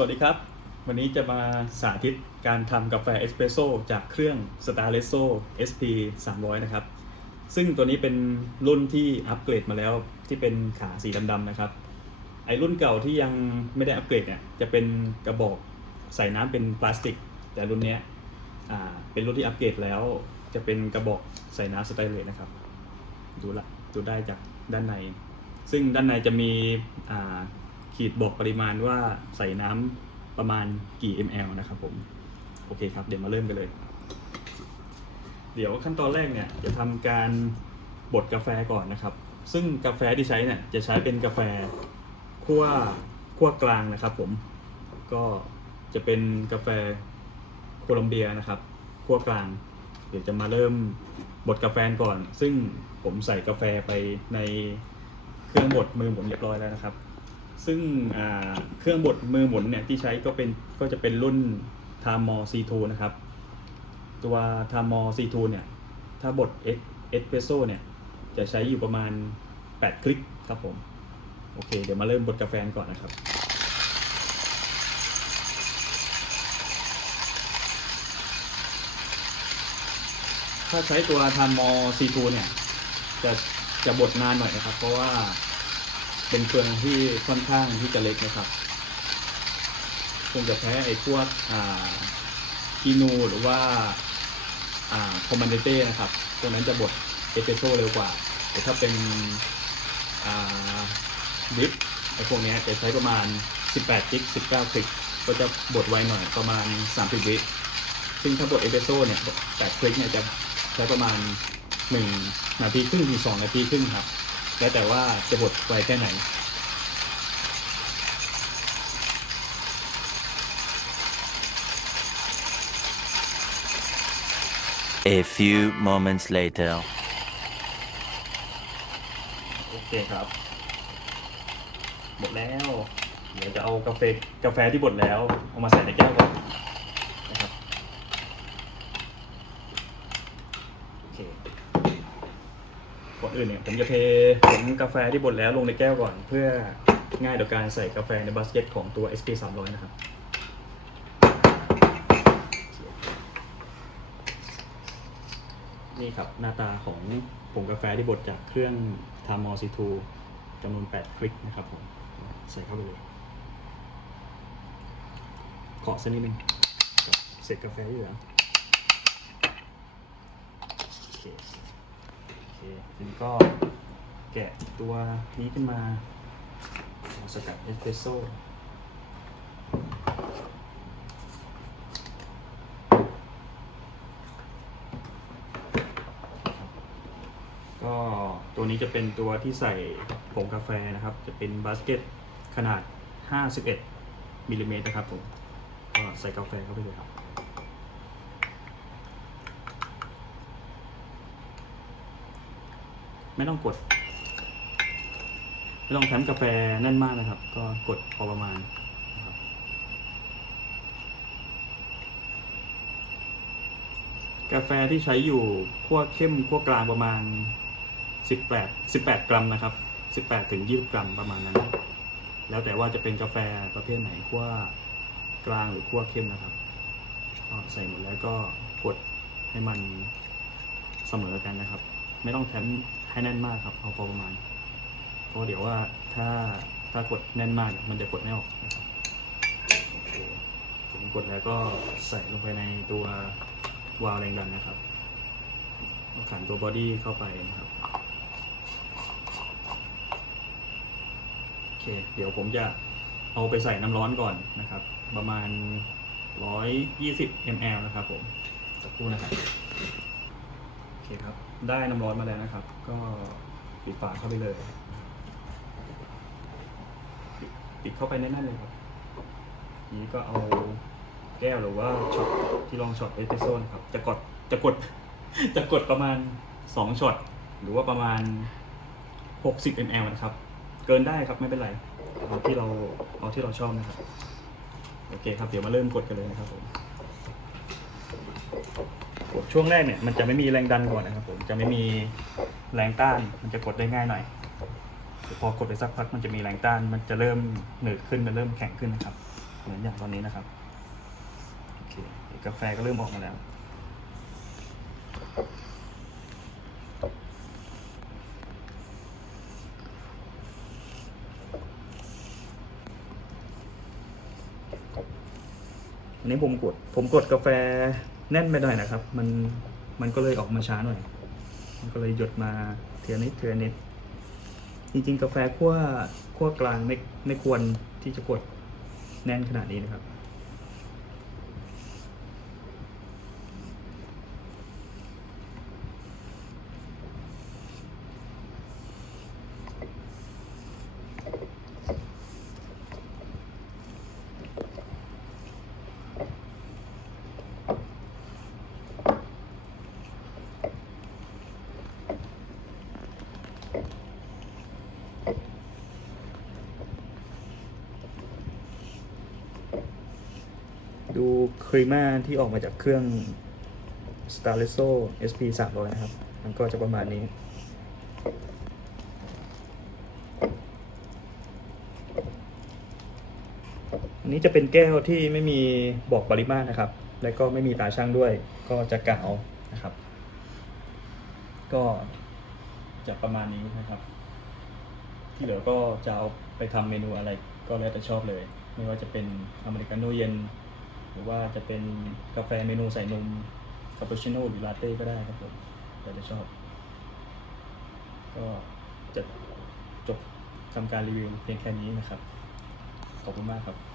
วัสดีครับ วันนี้จะมาสาธิตการทำกาแฟเอสเปรสโซ่จากเครื่อง s t a r l e s s o SP 300 นะครับ ซึ่งตัวนี้เป็นรุ่นที่อัปเกรดมาแล้วที่เป็นขาสีดำๆนะครับ ไอรุ่นเก่าที่ยังไม่ได้อัปเกรดเนี่ยจะเป็นกระบอกใส่น้ำเป็นพลาสติก แต่รุ่นเนี้ยเป็นรุ่นที่อัปเกรดแล้ว จะเป็นกระบอกใส่น้ำสไตนเลสนะครับ ดูละดูได้จากด้านใน ซึ่งด้านในจะมี ขีดบอกปริมาณว่าใส่น้ำประมาณกี่ ml นะครับผม โอเคครับ เดี๋ยวมาเริ่มกันเลย เดี๋ยวขั้นตอนแรกเนี่ยจะทำการบดกาแฟก่อนนะครับ ซึ่งกาแฟที่ใช้เนี่ยจะใช้เป็นกาแฟคั่วคั่วกลางนะครับผม ก็จะเป็นกาแฟโคลอมเบียนะครับคั่วกลาง เดี๋ยวจะมาเริ่มบดกาแฟก่อน ซึ่งผมใส่กาแฟไปในเครื่องบดมือหมุนเรียบร้อยแล้วนะครับ ซึ่งเครื่องบดมือหมุนเนี่ยที่ใช้ก็เป็นก็จะเป็นรุ่น t a m o C2 นะครับ ตัว t a m o C2 เนี่ย ถ้าบดเอสเปรสโซ่เนี่ย จะใช้อยู่ประมาณ 8 คลิกครับผม โอเค เดี๋ยวมาเริ่มบดกาแฟก่อนนะครับถ้าใช้ตัว t a m o C2 เนี่ย จะจะบดนานหน่อยนะครับ เพราะว่า เป็นเครื่องที่ค่อนข้างที่จะเล็กนะครับคงจะแพ้ไอ้พวกอ่าคีนูหรือว่าอ่าคอมมานเดเต้นะครับพวกนั้นจะบดเอสเปรสโซเร็วกว่า แต่ถ้าเป็นอ่าดิฟไอ้พวกนี้จะใช้ประมาณ 18คลิก 19คลิก ก็จะบดไวหน่อยประมาณ 30 วิ ซึ่งถ้าบดเอสเปรสโซเนี่ย8คลิกเนี่ยจะใช้ประมาณ 1 นาทีครึ่งถึง2นาทีครึ่งครับ แล้วแต่ว่าจะบดไวแค่ไหน A few moments later. โอเคครับ หมดแล้ว เดี๋ยวจะเอากาแฟกาแฟที่บดแล้ว เอามาใส่ในแก้วก่อนนะครับ โอเค ก่อนอื่นเนี่ยผมจะเทผงกาแฟที่บดแล้วลงในแก้วก่อน เพื่อง่ายต่อการใส่กาแฟในบาสเกตของตัว SP 300 นะครับนี่ครับหน้าตาของผงกาแฟที่บดจากเครื่องทามอซีทูจำนวน 8 คลิกนะครับผม ใส่เข้าไปเลยเคาะสักนิดนึงเสร็จกาแฟที่เหลือโอเค เคทีนี้ก็แกะตัวนี้ขึ้นมาสกัดเอสเปรสโซ่ก็ตัวนี้จะเป็นตัวที่ใส่ผงกาแฟนะครับ จะเป็นบาสเกตขนาด 51มิลลิเมตรนะครับผม ก็ใส่กาแฟเข้าไปเลยครับ ไม่ต้องกด ไม่ต้องแถมกาแฟแน่นมากนะครับ ก็กดพอประมาณกาแฟที่ใช้อยู่ขั้วเข้มขั้วกลางประมาณ 18 18 กรัมนะครับ 18ถึง20 กรัมประมาณนั้น แล้วแต่ว่าจะเป็นกาแฟประเภทไหนขั้วกลางหรือขั้วเข้มนะครับก็ใส่หมดแล้วก็กดให้มันเสมอกันนะครับ ไม่ต้องแถมให้แน่นมากครับ เอาพอประมาณ เพราะเดี๋ยวว่าถ้าถ้ากดแน่นมากมันจะกดไม่ออกนะครับโอเคผมกดแล้วก็ใส่ลงไปในตัววาล์วแรงดันนะครับเอาขันตัวบอดี้เข้าไปนะครับโอเค เดี๋ยวผมจะเอาไปใส่น้ำร้อนก่อนนะครับ ประมาณ 120 ml นะครับผมสักครู่นะครับ คครับ ได้น้ำร้อนมาแล้วนะครับ ก็ปิดฝาเข้าไปเลยปิดปิดเข้าไปแน่นๆเลยครับทีนี้ก็เอาแก้วหรือว่าช็อตที่ลองช็อตเอสเปรสโซ่นะครับ จะกดจะกดจะกดประมาณ 2ช็อตหรือว่าประมาณ 60 ml นะครับ เกินได้ครับไม่เป็นไรเอาที่เราเอาที่เราชอบนะครับ โอเคครับ เดี๋ยวมาเริ่มกดกันเลยนะครับผม กดช่วงแรกเนี่ยมันจะไม่มีแรงดันก่อนนะครับผมจะไม่มีแรงต้านมันจะกดได้ง่ายหน่อยพอกดไปสักพักมันจะมีแรงต้านมันจะเริ่มหนืดขึ้นมันเริ่มแข็งขึ้นนะครับ เหมือนอย่างตอนนี้นะครับโอเคกาแฟก็เริ่มออกมาแล้วอันนี้ผมกดผมกดกาแฟ แน่นไปหน่อยนะครับ มันมันก็เลยออกมาช้าหน่อย มันก็เลยหยดมาเทียนิดเทียนิดจริงๆ กาแฟขั้วขั้วกลางไม่ไม่ควรที่จะกดแน่นขนาดนี้นะครับ ดูครีม่าที่ออกมาจากเครื่อง s t a r l e s o SP 300นะครับ มันก็จะประมาณนี้ อันนี้จะเป็นแก้วที่ไม่มีบอกปริมาตรนะครับ และก็ไม่มีตาช่างด้วย ก็จะกะเอานะครับ ก็จะประมาณนี้นะครับ ที่เหลือก็จะเอาไปทำเมนูอะไรก็แล้วแต่ชอบเลย ไม่ว่าจะเป็นอเมริกาโน่เย็น หรือว่าจะเป็นกาแฟเมนูใส่นมคาปูชิโน่หรือลาเต้ก็ได้ครับผมแล้วแต่ชอบ ก็จะจบทำการรีวิวเพียงแค่นี้นะครับ ขอบคุณมากครับ